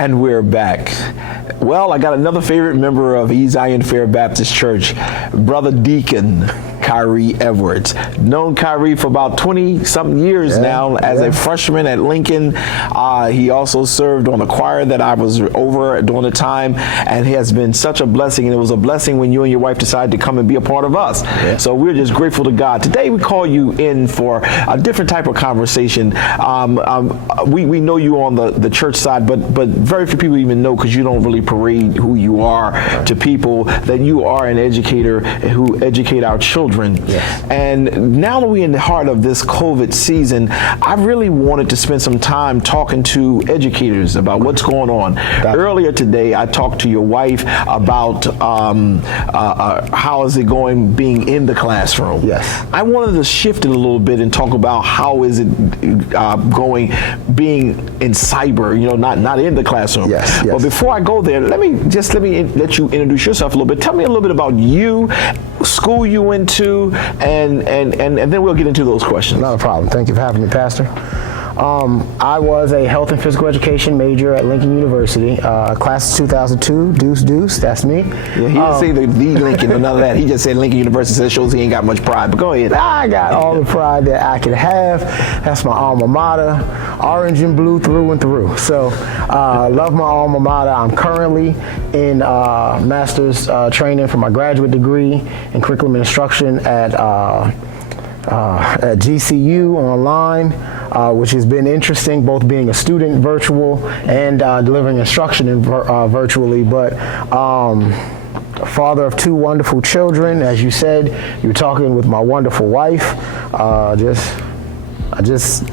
And we're back. Well, I got another favorite member of East Zion Fair Baptist Church, Brother Deacon Kyree Edwards. Known Kyree for about 20-something years now as a freshman at Lincoln. He also served on the choir that I was over during the time, and he has been such a blessing, and it was a blessing when you and your wife decided to come and be a part of us. Yeah. So we're just grateful to God. Today we call you in for a different type of conversation. We know you on the church side, but very few people even know, because you don't really parade who you are to people, that you are an educator who educate our children. Yes. And now that we're in the heart of this COVID season, I really wanted to spend some time talking to educators about what's going on. Earlier today, I talked to your wife about how is it going being in the classroom. Yes. I wanted to shift it a little bit and talk about how is it going being in cyber, not in the classroom. Yes. But before I go there, let me let you introduce yourself a little bit. Tell me a little bit about you, school you went to, and then we'll get into those questions. Not a problem. Thank you for having me, Pastor. I was a health and physical education major at Lincoln University, class of 2002, deuce, that's me. Yeah, he didn't say the Lincoln or none of that. He just said Lincoln University, so it shows he ain't got much pride, but go ahead. I got all the pride that I could have. That's my alma mater, orange and blue through and through. So, love my alma mater. I'm currently in master's training for my graduate degree in curriculum and instruction at GCU online, which has been interesting, both being a student virtual and delivering instruction virtually. But father of two wonderful children, as you said, you were talking with my wonderful wife. I just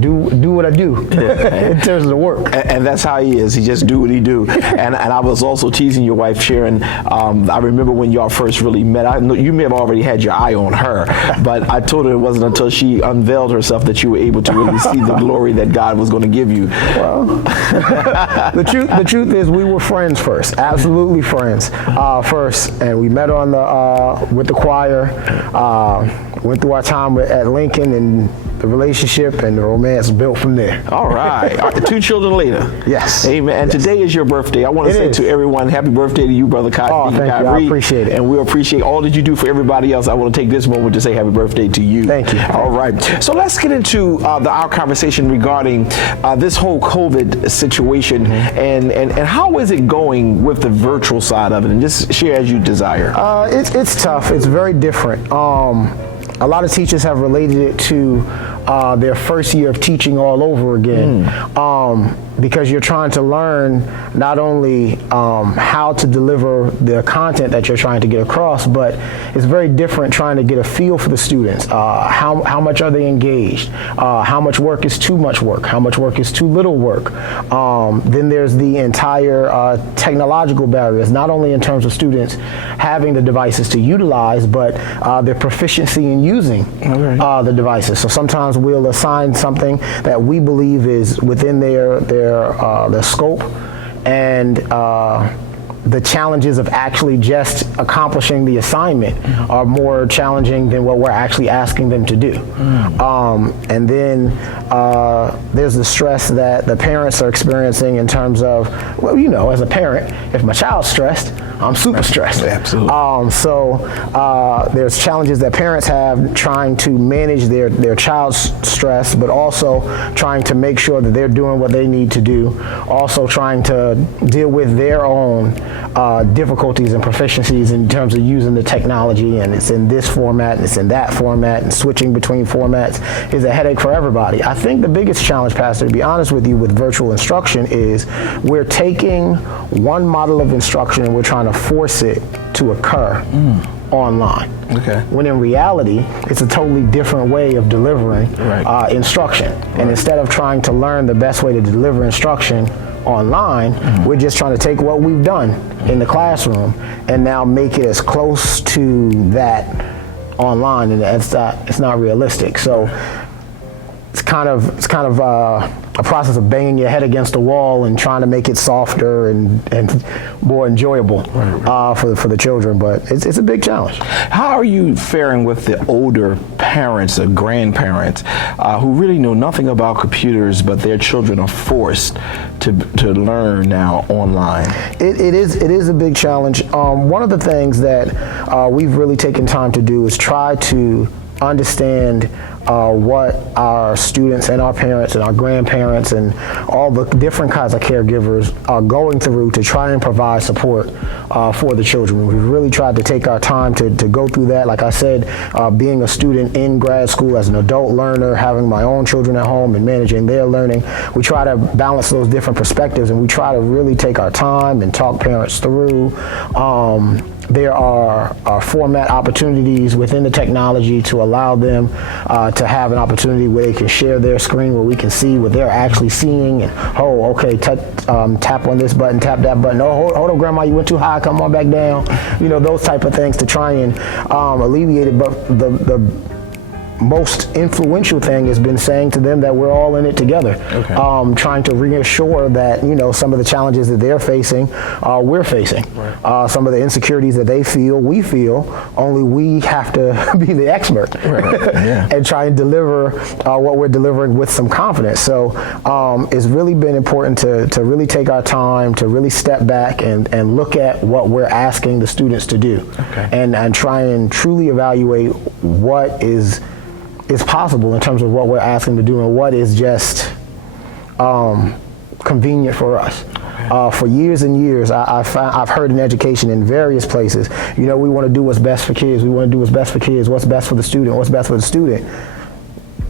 do what I do in terms of the work. And that's how he is. He just do what he do. And I was also teasing your wife, Sharon. I remember when y'all first really met. I know you may have already had your eye on her, but I told her it wasn't until she unveiled herself that you were able to really see the glory that God was going to give you. Well, the truth is we were friends first, absolutely friends first, and we met on with the choir, went through our time at Lincoln, and the relationship and the romance built from there. All right. 2 children later. Yes. Amen. And today is your birthday. I want to say to everyone, happy birthday to you, Brother Kyree. Oh, thank you. I appreciate it. And we appreciate all that you do for everybody else. I want to take this moment to say happy birthday to you. Thank you. All right. So let's get into our conversation regarding this whole COVID situation and how is it going with the virtual side of it? And just share as you desire. It's tough. It's very different. A lot of teachers have related it to their first year of teaching all over again, because you're trying to learn not only how to deliver the content that you're trying to get across, but it's very different trying to get a feel for the students. How much are they engaged? How much work is too much work? How much work is too little work? Then there's the entire technological barriers, not only in terms of students having the devices to utilize, but their proficiency in using the devices. So sometimes we'll assign something that we believe is within their scope, and the challenges of actually just accomplishing the assignment are more challenging than what we're actually asking them to do. And then there's the stress that the parents are experiencing in terms of, well, as a parent, if my child's stressed, I'm super stressed. Absolutely. So there's challenges that parents have trying to manage their child's stress, but also trying to make sure that they're doing what they need to do. Also trying to deal with their own difficulties and proficiencies in terms of using the technology, and it's in this format, and it's in that format, and switching between formats is a headache for everybody. I think the biggest challenge, Pastor, to be honest with you, with virtual instruction is we're taking one model of instruction and we're trying to force it to occur online. Okay. When in reality, it's a totally different way of delivering instruction. And instead of trying to learn the best way to deliver instruction online, we're just trying to take what we've done in the classroom and now make it as close to that online, and it's not realistic. So it's kind of a process of banging your head against the wall and trying to make it softer and more enjoyable for the children. But it's a big challenge. How are you faring with the older parents or grandparents who really know nothing about computers, but their children are forced to learn now online? It is a big challenge. One of the things that we've really taken time to do is try to understand what our students and our parents and our grandparents and all the different kinds of caregivers are going through to try and provide support for the children. We've really tried to take our time to go through that. Like I said, being a student in grad school as an adult learner, having my own children at home and managing their learning, we try to balance those different perspectives, and we try to really take our time and talk parents through. There are format opportunities within the technology to allow them to have an opportunity where they can share their screen, where we can see what they're actually seeing. And okay, tap on this button, tap that button. Oh, hold on, Grandma, you went too high. Come on back down. Those type of things to try and alleviate it. But the most influential thing has been saying to them that we're all in it together. Okay. Trying to reassure that some of the challenges that they're facing, we're facing. Right. Some of the insecurities that they feel, we feel. Only we have to be the expert. Right. Yeah. And try and deliver what we're delivering with some confidence. So it's really been important to really take our time to really step back and look at what we're asking the students to do. Okay. And try and truly evaluate what is possible in terms of what we're asking them to do and what is just convenient for us. For years and years, I've heard in education in various places, we want to do what's best for kids. We want to do what's best for kids. What's best for the student? What's best for the student?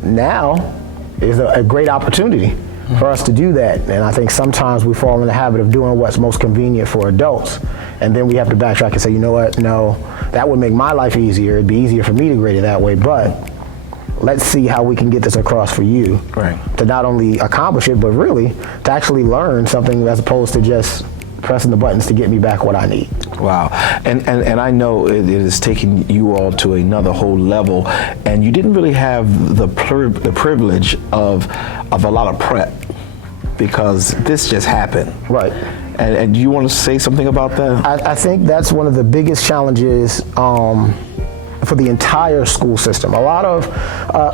Now is a great opportunity for us to do that. And I think sometimes we fall in the habit of doing what's most convenient for adults. And then we have to backtrack and say, you know what? No, that would make my life easier. It'd be easier for me to grade it that way. But let's see how we can get this across for you, right, to not only accomplish it, but really to actually learn something as opposed to just pressing the buttons to get me back what I need. Wow. And I know it is taking you all to another whole level, and you didn't really have the privilege of a lot of prep because this just happened. Right. And do you want to say something about that? I think that's one of the biggest challenges for the entire school system. A lot of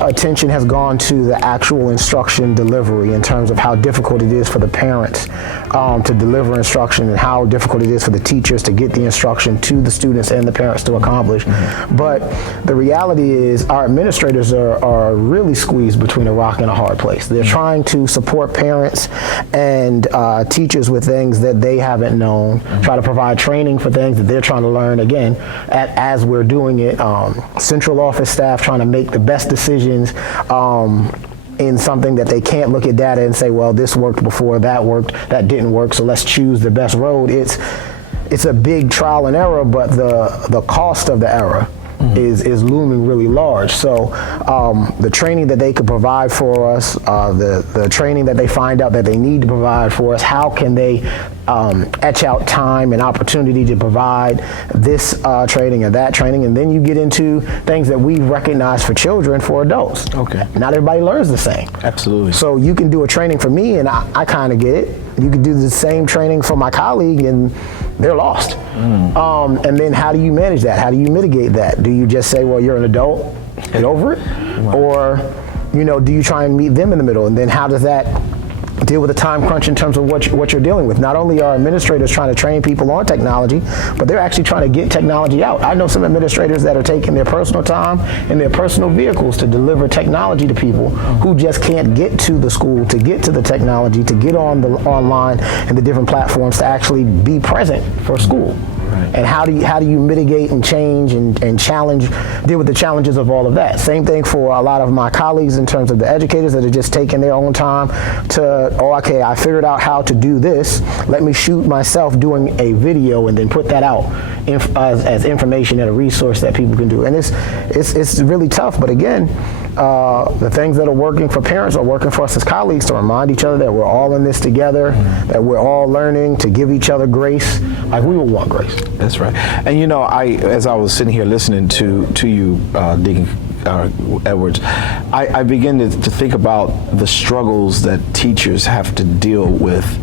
attention has gone to the actual instruction delivery in terms of how difficult it is for the parents to deliver instruction and how difficult it is for the teachers to get the instruction to the students and the parents to accomplish. Mm-hmm. But the reality is our administrators are really squeezed between a rock and a hard place. They're trying to support parents and teachers with things that they haven't known, try to provide training for things that they're trying to learn, again, as we're doing it. Central office staff trying to make the best decisions in something that they can't look at data and say, well, this worked before, that worked, that didn't work, so let's choose the best road. It's a big trial and error, but the cost of the error is looming really large. So the training that they could provide for us, the training that they find out that they need to provide for us, how can they etch out time and opportunity to provide this training or that training? And then you get into things that we recognize for children, for adults. Okay. Not everybody learns the same. Absolutely. So you can do a training for me and I kind of get it. You can do the same training for my colleague and they're lost. And then how do you manage that? How do you mitigate that? Do you just say, well, you're an adult, get over it? Right. Or, do you try and meet them in the middle? And then how does that deal with the time crunch in terms of what you're dealing with? Not only are administrators trying to train people on technology, but they're actually trying to get technology out. I know some administrators that are taking their personal time and their personal vehicles to deliver technology to people who just can't get to the school, to get to the technology, to get on the online and the different platforms to actually be present for school. Right. And how do you mitigate and change and challenge, deal with the challenges of all of that? Same thing for a lot of my colleagues in terms of the educators that are just taking their own time to, okay, I figured out how to do this. Let me shoot myself doing a video and then put that out as information and a resource that people can do. And it's really tough, but again, the things that are working for parents are working for us as colleagues to remind each other that we're all in this together, that we're all learning, to give each other grace like we would want grace. That's right. And as I was sitting here listening to you, Deacon Edwards, I begin to think about the struggles that teachers have to deal with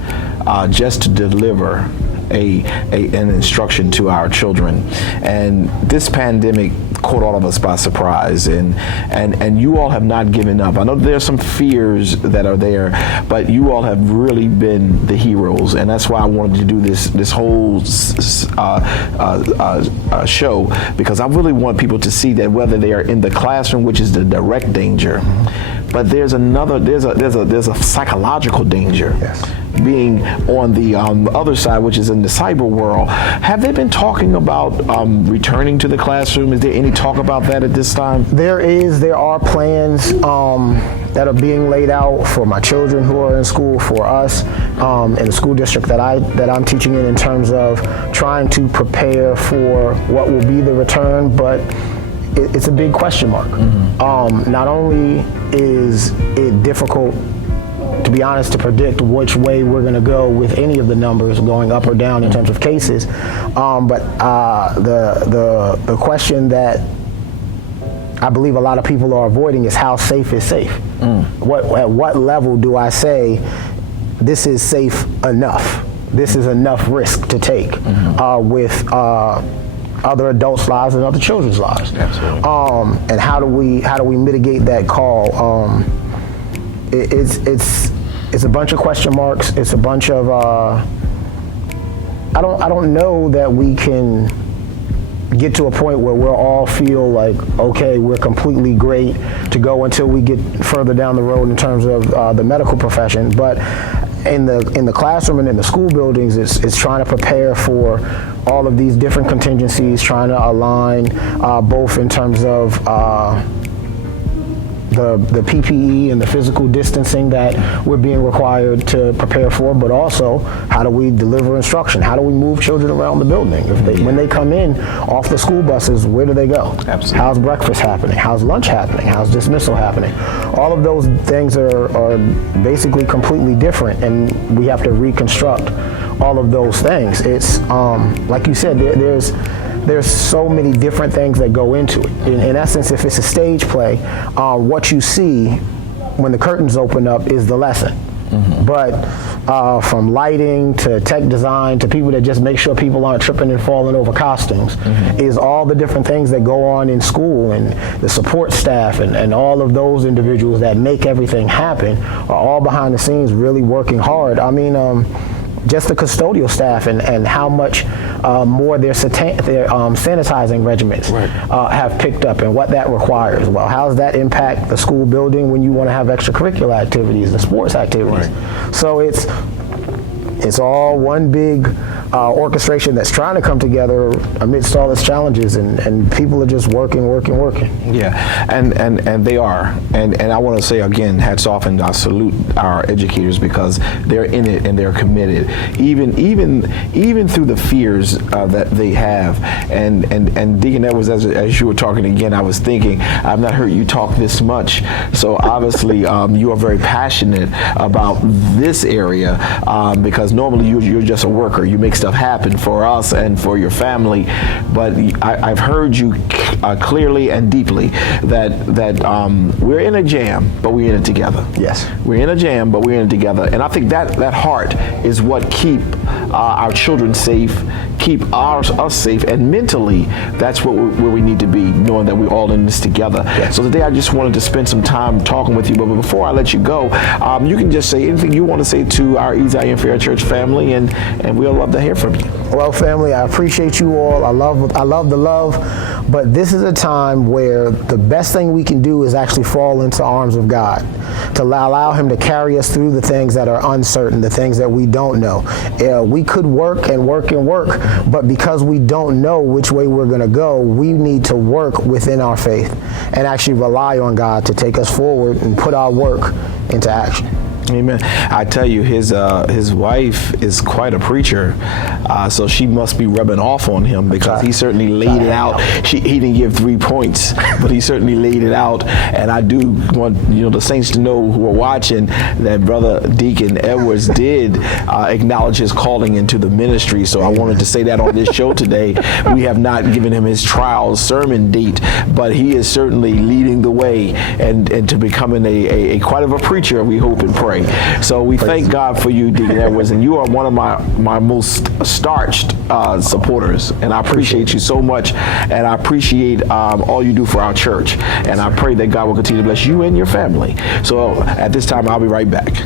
just to deliver an instruction to our children. And this pandemic caught all of us by surprise, and you all have not given up. I know there's some fears that are there, but you all have really been the heroes, and that's why I wanted to do this whole show, because I really want people to see that whether they are in the classroom, which is the direct danger, but there's a psychological danger. Yes. Being on the other side, which is in the cyber world. Have they been talking about returning to the classroom? Is there any talk about that at this time? There are plans that are being laid out for my children who are in school, for us in the school district that I'm teaching in terms of trying to prepare for what will be the return, but it's a big question mark. Mm-hmm. Not only is it difficult, to be honest, to predict which way we're going to go with any of the numbers going up or down in terms of cases, but the question that I believe a lot of people are avoiding is how safe is safe. At what level do I say this is safe enough? This is enough risk to take with other adults' lives and other children's lives. Absolutely. And how do we mitigate that call? It's a bunch of question marks. It's a bunch of I don't know that we can get to a point where we'll all feel like, okay, we're completely great to go until we get further down the road in terms of the medical profession. But in the classroom and in the school buildings, it's trying to prepare for all of these different contingencies, trying to align both in terms of the PPE and the physical distancing that we're being required to prepare for, but also how do we deliver instruction? How do we move children around the building? When they come in off the school buses, where do they go? Absolutely. How's breakfast happening? How's lunch happening? How's dismissal happening? All of those things are basically completely different, and we have to reconstruct all of those things. It's like you said, there's so many different things that go into it. In essence, if it's a stage play, what you see when the curtains open up is the lesson. Mm-hmm. But from lighting to tech design to people that just make sure people aren't tripping and falling over costumes, is all the different things that go on in school, and the support staff and all of those individuals that make everything happen are all behind the scenes really working hard. I mean, just the custodial staff and how much more their sanitizing regimens have picked up, and what that requires. Well, how does that impact the school building when you want to have extracurricular activities, the sports activities? Right. So it's all one big orchestration that's trying to come together amidst all its challenges, and people are just working. Yeah, and they are, and I want to say again, hats off, and I salute our educators, because they're in it and they're committed, even through the fears that they have. And Deacon Edwards, as you were talking again, I was thinking, I've not heard you talk this much, so obviously you are very passionate about this area, because normally you're just a worker. You make stuff happen for us and for your family, but I've heard you clearly and deeply that we're in a jam, but we're in it together. Yes, we're in a jam, but we're in it together, and I think that heart is what keep our children safe, keep us safe, and mentally, that's where we need to be, knowing that we're all in this together. Yes. So today, I just wanted to spend some time talking with you, but before I let you go, you can just say anything you want to say to our Zion Fair Church family, and we'll love to hear from you. Well, family, I appreciate you all. I love the love, but this is a time where the best thing we can do is actually fall into the arms of God, to allow Him to carry us through the things that are uncertain, the things that we don't know. We could work, but because we don't know which way we're going to go, we need to work within our faith and actually rely on God to take us forward and put our work into action. Amen. I tell you, his wife is quite a preacher, so she must be rubbing off on him, because he certainly laid it out. He didn't give 3 points, but he certainly laid it out. And I do want the saints to know who are watching that Brother Deacon Edwards did acknowledge his calling into the ministry. So I wanted to say that on this show today. We have not given him his trial sermon date, but he is certainly leading the way and to becoming a quite of a preacher, we hope and pray. So we thank God for you, Deacon Edwards, and you are one of my most starched supporters, and I appreciate you so much, and I appreciate all you do for our church, and I pray that God will continue to bless you and your family. So at this time, I'll be right back.